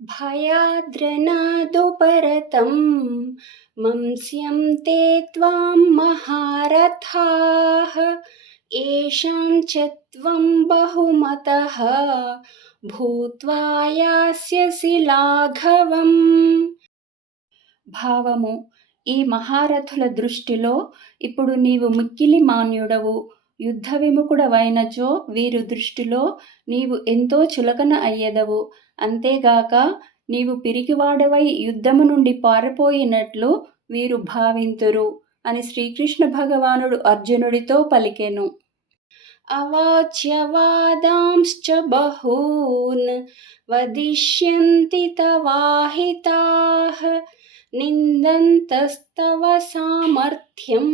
भयाद्रनादुपरतं मंस्यं ते त्वां महारथाः येषां च त्वं बहुमतः భూత్వా యాస్యసి లాఘవం. భావము: ఈ మహారథుల దృష్టిలో ఇప్పుడు నీవు మిక్కిలి మాన్యుడవు. యుద్ధ విముఖుడవైనచో వీరు దృష్టిలో నీవు ఎంతో చులకన అయ్యెదవు. అంతేగాక నీవు పిరికివాడవై యుద్ధము నుండి పారిపోయినట్లు వీరు భావింతురు అని శ్రీకృష్ణ భగవానుడు అర్జునుడితో పలికెను. అవాచ్య వాదాంశ్చ బహూన్ వదిష్యంతి తవాహితాః నిందంతస్తవ సామర్థ్యం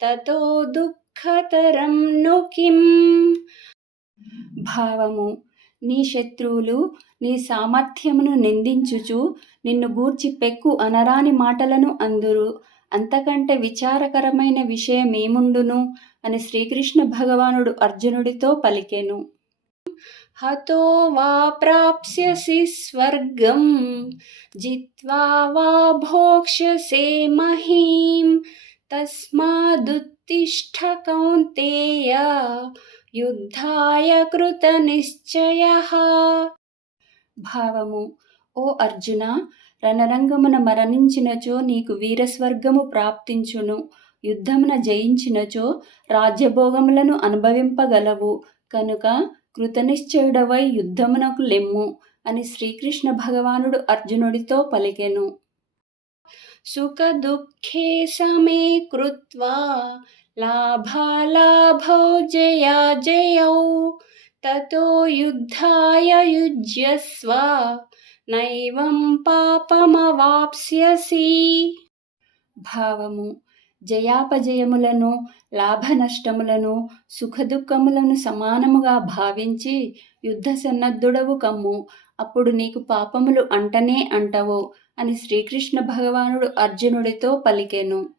తతో దుఃఖతరం ను కిం. భావము: నీ శత్రువులు నీ సామర్థ్యమును నిందించుచు నిన్ను గూర్చి పెక్కు అనరాని మాటలను అందురు. అంతకంటే విచారకరమైన విషయమేముండును అని శ్రీకృష్ణ భగవానుడు అర్జునుడితో పలికెను. హతో వా ప్రాప్స్యసి స్వర్గం జిత్వా వా భోక్ష్యసే మహీం తస్మాదుత్తిష్ఠ కౌంతేయ యుద్ధాయ కృత నిశ్చయః. భావము: ఓ అర్జున, రణరంగమున మరణించినచో నీకు వీరస్వర్గము ప్రాప్తించును. యుద్ధమున జయించినచో రాజ్యభోగములను అనుభవింపగలవు. కనుక కృతనిశ్చయుడవై యుద్ధమునకు లెమ్ము అని శ్రీకృష్ణ భగవానుడు అర్జునుడితో పలికెను. సుఖ దుఃఖే సమే కృత్వా లాభాలాభౌ జయాజయౌ తతో యుద్ధాయ యుజ్యస్వ నైవం పాపమవాప్స్యసి. భావము: జయాపజయములను, లాభ నష్టములను, సుఖదుఖములను సమానముగా భావించి యుద్ధ సన్నద్ధుడవు కమ్ము. అప్పుడు నీకు పాపములు అంటనే అంటవు అని శ్రీకృష్ణ భగవానుడు అర్జునుడితో పలికెను.